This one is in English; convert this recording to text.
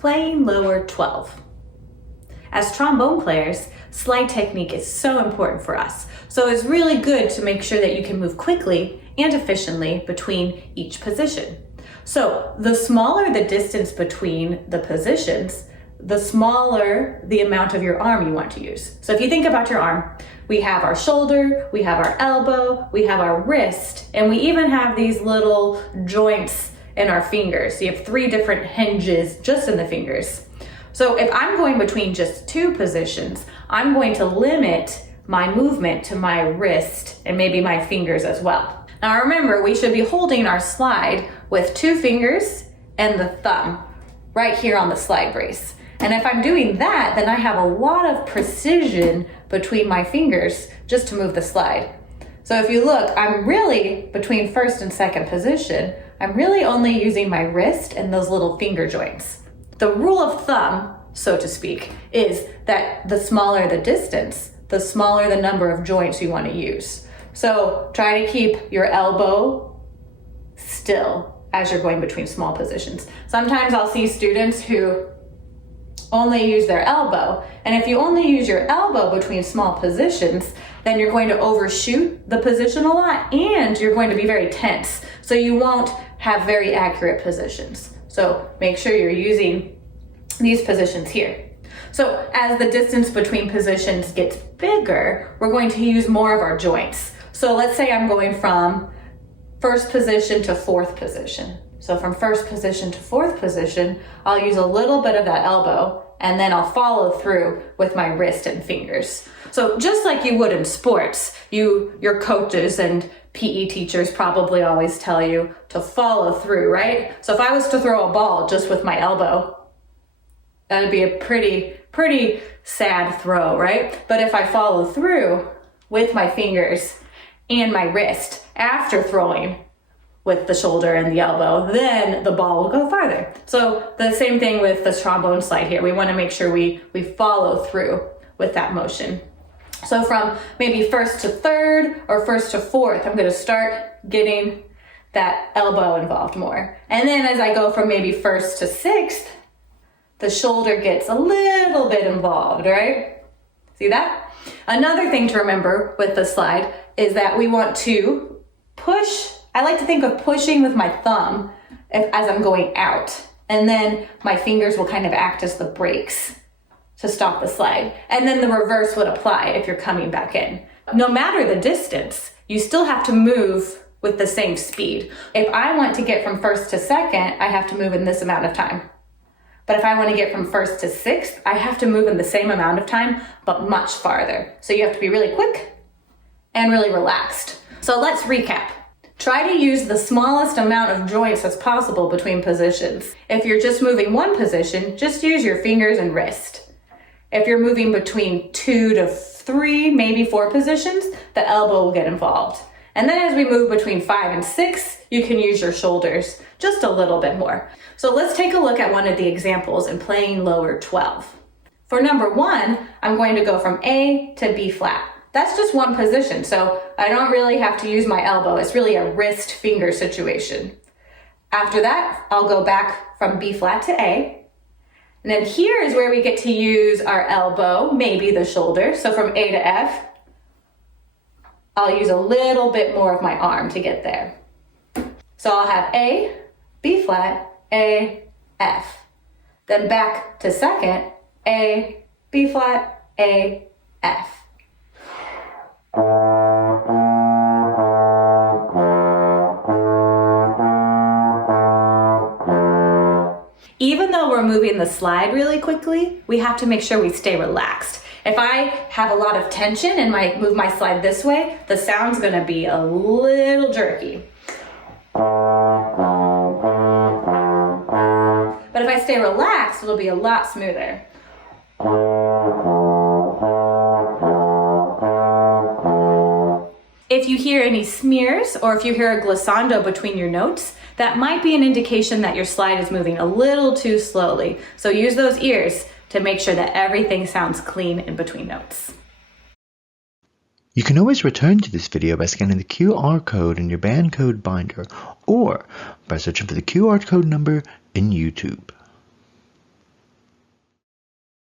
Playing lower 12. As trombone players, slide technique is so important for us, so it's really good to make sure that you can move quickly and efficiently between each position. So the smaller the distance between the positions, the smaller the amount of your arm you want to use. So if you think about your arm, we have our shoulder, we have our elbow, we have our wrist, and we even have these little joints in our fingers. So you have 3 different hinges just in the fingers. So if I'm going between just 2 positions, I'm going to limit my movement to my wrist and maybe my fingers as well. Now remember, we should be holding our slide with 2 fingers and the thumb right here on the slide brace. And if I'm doing that, then I have a lot of precision between my fingers just to move the slide. So if you look, I'm really between first and second position, I'm really only using my wrist and those little finger joints. The rule of thumb, so to speak, is that the smaller the distance, the smaller the number of joints you want to use. So try to keep your elbow still as you're going between small positions. Sometimes I'll see students who only use their elbow. And if you only use your elbow between small positions, then you're going to overshoot the position a lot and you're going to be very tense. So you won't have very accurate positions. So make sure you're using these positions here. So as the distance between positions gets bigger, we're going to use more of our joints. So let's say I'm going from first position to fourth position. So from first position to fourth position, I'll use a little bit of that elbow and then I'll follow through with my wrist and fingers. So just like you would in sports, your coaches and PE teachers probably always tell you to follow through, right? So if I was to throw a ball just with my elbow, that'd be a pretty sad throw, right? But if I follow through with my fingers and my wrist after throwing with the shoulder and the elbow, then the ball will go farther. So the same thing with the trombone slide here. We want to make sure we follow through with that motion. So from maybe first to third or first to fourth, I'm going to start getting that elbow involved more. And then as I go from maybe first to sixth, the shoulder gets a little bit involved, right? See that? Another thing to remember with the slide is that we want to push. I like to think of pushing with my thumb as I'm going out, and then my fingers will kind of act as the brakes to stop the slide. And then the reverse would apply if you're coming back in. No matter the distance, you still have to move with the same speed. If I want to get from first to second, I have to move in this amount of time. But if I want to get from first to sixth, I have to move in the same amount of time, but much farther. So you have to be really quick and really relaxed. So let's recap. Try to use the smallest amount of joints as possible between positions. If you're just moving one position, just use your fingers and wrist. If you're moving between 2 to 3, maybe 4 positions, the elbow will get involved. And then as we move between 5 and 6, you can use your shoulders just a little bit more. So let's take a look at one of the examples in playing lower 12. For number 1, I'm going to go from A to B flat. That's just one position, so I don't really have to use my elbow. It's really a wrist finger situation. After that, I'll go back from B flat to A. And then here is where we get to use our elbow, maybe the shoulder. So from A to F, I'll use a little bit more of my arm to get there. So I'll have A, B flat, A, F. Then back to second, A, B flat, A, F. Even though we're moving the slide really quickly, we have to make sure we stay relaxed. If I have a lot of tension and move my slide this way, the sound's gonna be a little jerky. But if I stay relaxed, it'll be a lot smoother. If you hear any smears or if you hear a glissando between your notes, that might be an indication that your slide is moving a little too slowly. So use those ears to make sure that everything sounds clean in between notes. You can always return to this video by scanning the QR code in your band code binder or by searching for the QR code number in YouTube.